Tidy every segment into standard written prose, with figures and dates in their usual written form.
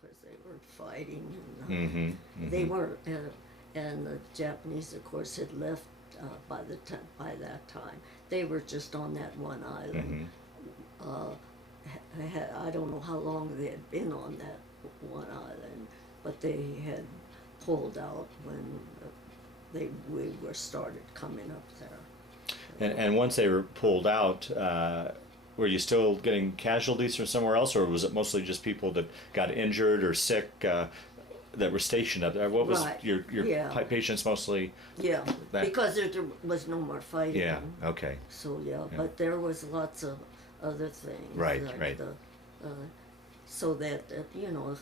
because they were fighting. Mm-hmm. They Mm-hmm. were, and the Japanese, of course, had left by that time. They were just on that one island. Mm-hmm. I don't know how long they had been on that one island, but they had pulled out when we were started coming up there. And once they were pulled out, were you still getting casualties from somewhere else, or was it mostly just people that got injured or sick that were stationed up there? What was Right. your Yeah. patients mostly? Yeah, That- because there was no more fighting. Yeah. Okay. So yeah, Yeah. but there was lots of other things. Right, like right. So that you know,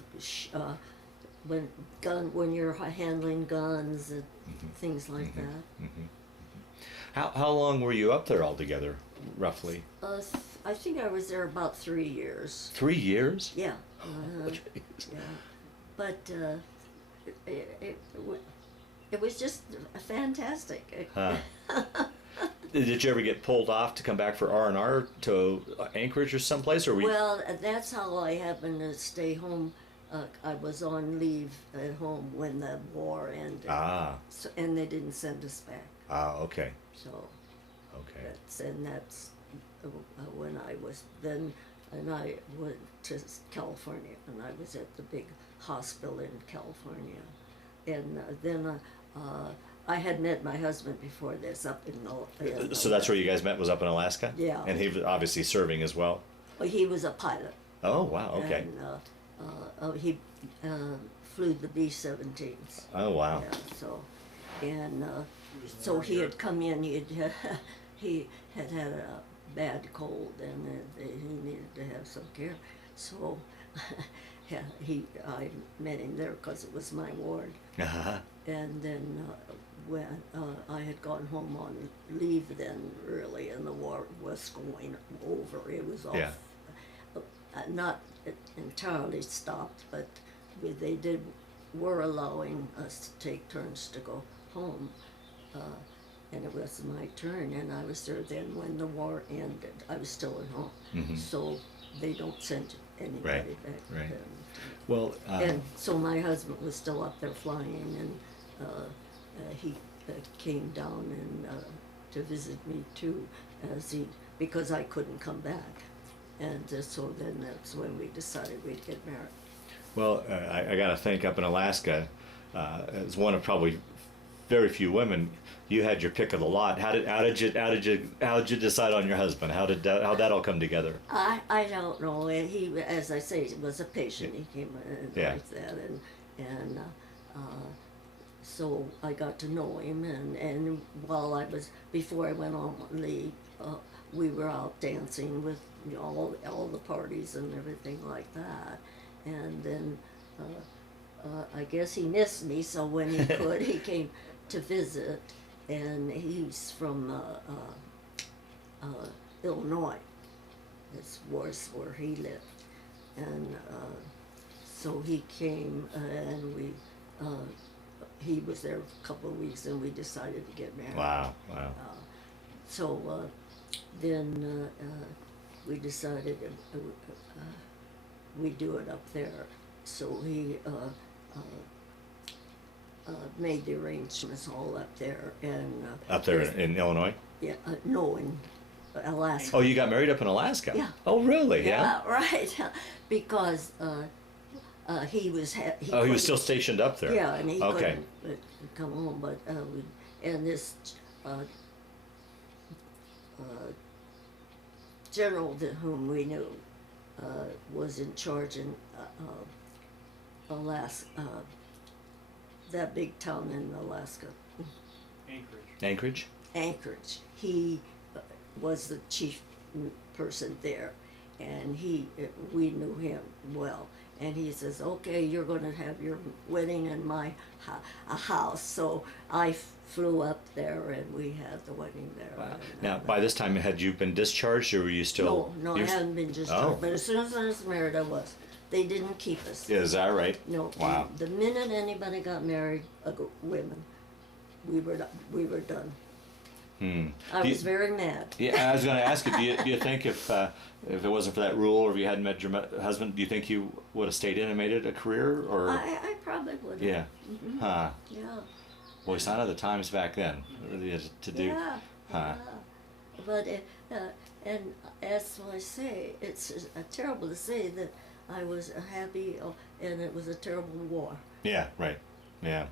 when you're handling guns and things like that. Mm-hmm. How long were you up there altogether, roughly? I think I was there about 3 years. 3 years? Yeah. Oh, jeez. Yeah. But it was just fantastic. Huh. Did you ever get pulled off to come back for R&R to Anchorage or someplace, or were you? Well, that's how I happened to stay home. I was on leave at home when the war ended. So, and they didn't send us back. Okay. So Okay. that's when I was then, and I went to California, and I was at the big hospital in California, and then I had met my husband before this up in So that's where you guys met, was up in Alaska? Yeah. And he was obviously serving as well? Well, he was a pilot. Oh, wow, okay. And he flew the B-17s. Oh, wow. Yeah, so he had come in. He had had a bad cold, and he needed to have some care. So yeah, I met him there because it was my ward. Uh-huh. And then when I had gone home on leave then, really, and the war was going over. It was off. Yeah. Not entirely stopped, but were allowing us to take turns to go home. And it was my turn, and I was there then when the war ended. I was still at home. Mhm. So they don't send anybody Right, back right. then. Well, And so my husband was still up there flying, and he came down and to visit me too, because I couldn't come back, and so then that's when we decided we'd get married. well, I got to think, up in Alaska, as one of probably very few women, you had your pick of the lot. How did you decide on your husband? How'd that all come together? I don't know. He, as I say, was a patient. He came in Yeah. like that, and so I got to know him, and while before I went on leave, we were out dancing with all the parties and everything like that, and then I guess he missed me, so when he could, he came to visit, and he's from Illinois. Was where he lived, and so he came, and he was there a couple of weeks, and we decided to get married. Wow, wow. So then we decided we'd do it up there. So he made the arrangements all up there, and Up there in Illinois? yeah, no, in Alaska. Oh, you got married up in Alaska? Yeah. Oh, really? Yeah. Right. Because he was. He was couldn't- still stationed up there? Yeah, and he Okay. couldn't come home, but and this general whom we knew was in charge in Alaska, that big town in Alaska, Anchorage? Anchorage. He was the chief person there, and we knew him well. And he says, "Okay, you're going to have your wedding in my house." So I flew up there, and we had the wedding there. Wow. And, Now, by this time, had you been discharged, or were you still? no, I hadn't been discharged. Oh. But as soon as I was married, I was. They didn't keep us. Is that right? No. Wow. The minute anybody got married, women, we were done. I Do you- was very mad. Yeah, I was going to ask you. Do you think if it wasn't for that rule, or if you hadn't met your husband, do you think you would have stayed in and made it a career? Or I probably would. yeah, huh? Yeah. Well, we sign of the times back then, really, to do. Yeah. Huh. Yeah. But and as I say, it's terrible to say that I was happy, and it was a terrible war. Yeah, right. Yeah.